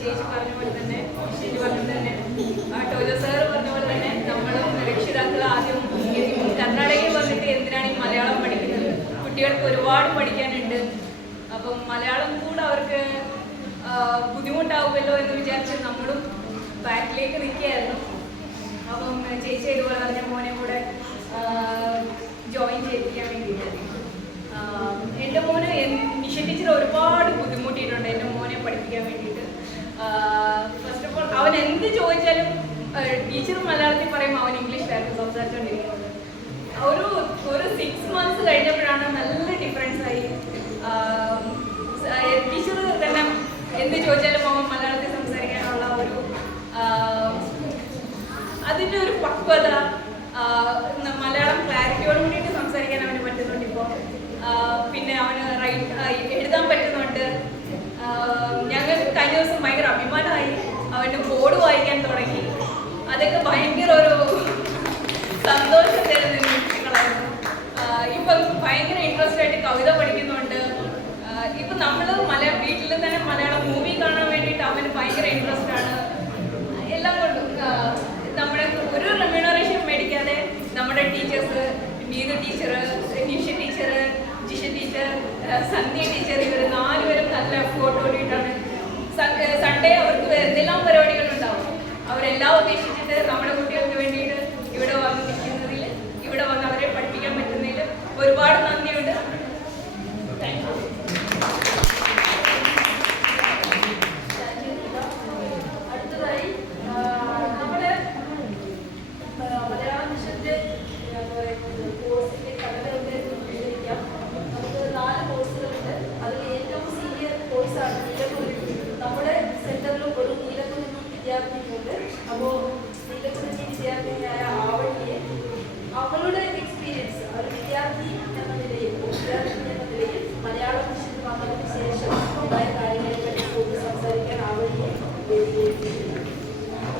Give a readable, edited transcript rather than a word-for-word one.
ചേച്ചി പറഞ്ഞ പോലെ തന്നെ, ശരി പറഞ്ഞ തന്നെ, ടോജോ സാർ പറഞ്ഞ പോലെ തന്നെ നമ്മളും രക്ഷിതാക്കൾ ആദ്യം കർണാടകയിൽ വന്നിട്ട് എന്തിനാണ് ഈ മലയാളം പഠിക്കുന്നത്? കുട്ടികൾക്ക് ഒരുപാട് പഠിക്കാനുണ്ട്. അപ്പം മലയാളം കൂടെ അവർക്ക് ബുദ്ധിമുട്ടാവുമല്ലോ എന്ന് വിചാരിച്ച് നമ്മളും ബാക്കിലേക്ക് നിൽക്കുകയായിരുന്നു. അപ്പം ചേച്ചി ഇതുപോലെ പറഞ്ഞ മോനെ കൂടെ ജോയിൻ ചെയ്യിപ്പിക്കാൻ വേണ്ടിയിട്ട് എൻ്റെ മോന് നിഷ ടീച്ചർ ഒരുപാട് ബുദ്ധിമുട്ടിയിട്ടുണ്ട് എൻ്റെ മോനെ പഠിപ്പിക്കാൻ വേണ്ടിയിട്ട്. ഫസ്റ്റ് ഓഫ് ഓൾ അവൻ എന്ത് ചോദിച്ചാലും ടീച്ചർ മലയാളത്തിൽ പറയുമ്പോൾ അവൻ ഇംഗ്ലീഷിലായിരുന്നു സംസാരിച്ചുകൊണ്ടിരിക്കുന്നത്. ഒരു 6 months കഴിഞ്ഞപ്പോഴാണ് നല്ല ഡിഫറൻസ് ആയി. ടീച്ചർ തന്നെ എന്ത് ചോദിച്ചാലും അവൻ മലയാളത്തിൽ സംസാരിക്കാനുള്ള ഒരു അതിൻ്റെ ഒരു പക്വത, മലയാളം ക്ലാരിറ്റിയോട് കൂടിയിട്ട് സംസാരിക്കാൻ അവന് പറ്റുന്നുണ്ട് ഇപ്പോൾ. പിന്നെ അവന് എഴുതാൻ പറ്റുന്നുണ്ട്. ഞങ്ങൾക്ക് കഴിഞ്ഞ ദിവസം ഭയങ്കര അഭിമാനമായി, അവൻ്റെ ബോർഡ് വായിക്കാൻ തുടങ്ങി. അതൊക്കെ ഭയങ്കര ഒരു സന്തോഷം തരുന്ന നിമിഷങ്ങളായിരുന്നു. ഇപ്പം ഭയങ്കര ഇൻട്രസ്റ്റ് ആയിട്ട് കവിത പഠിക്കുന്നുണ്ട്. ഇപ്പം നമ്മൾ വീട്ടിൽ തന്നെ മലയാളം മൂവി കാണാൻ വേണ്ടിയിട്ട് അവന് ഭയങ്കര ഇൻട്രസ്റ്റ് ആണ്. എല്ലാം കൊണ്ടും നമ്മുടെ ഒരു റെമ്യൂണറേഷൻ മേടിക്കാതെ നമ്മുടെ teachers, Neethu teacher, Nisha teacher, Jisha teacher, Sandhya teacher, ഇവർ 4 പേരും നല്ല എഫോർട്ട് കൂടിയിട്ടാണ്. സൺഡേ അവർക്ക് എന്തെല്ലാം പരിപാടികളുണ്ടാവും, അവരെല്ലാം ഉദ്ദേശിച്ചിട്ട് നമ്മുടെ കുട്ടികൾക്ക് വേണ്ടിയിട്ട് ഇവിടെ വന്ന് നിൽക്കുന്നതിൽ, ഇവിടെ വന്ന് അവരെ പഠിപ്പിക്കാൻ പറ്റുന്നതിൽ ഒരുപാട് നന്ദിയുണ്ട്. Thank you. അടുത്തതായി നമ്മുടെ മലയാളം മിഷന്റെ കോഴ്സിന്റെ ഘടകത്തെ വിവരിക്കാം. നമുക്ക് 4 കോഴ്സുകളുണ്ട്. അതിൽ ഏറ്റവും സീനിയർ കോഴ്സാണ് നീലക്കുറിഞ്ഞി. നമ്മുടെ സെന്ററിൽ ഒരു നീലക്കുറിഞ്ഞി വിദ്യാർത്ഥി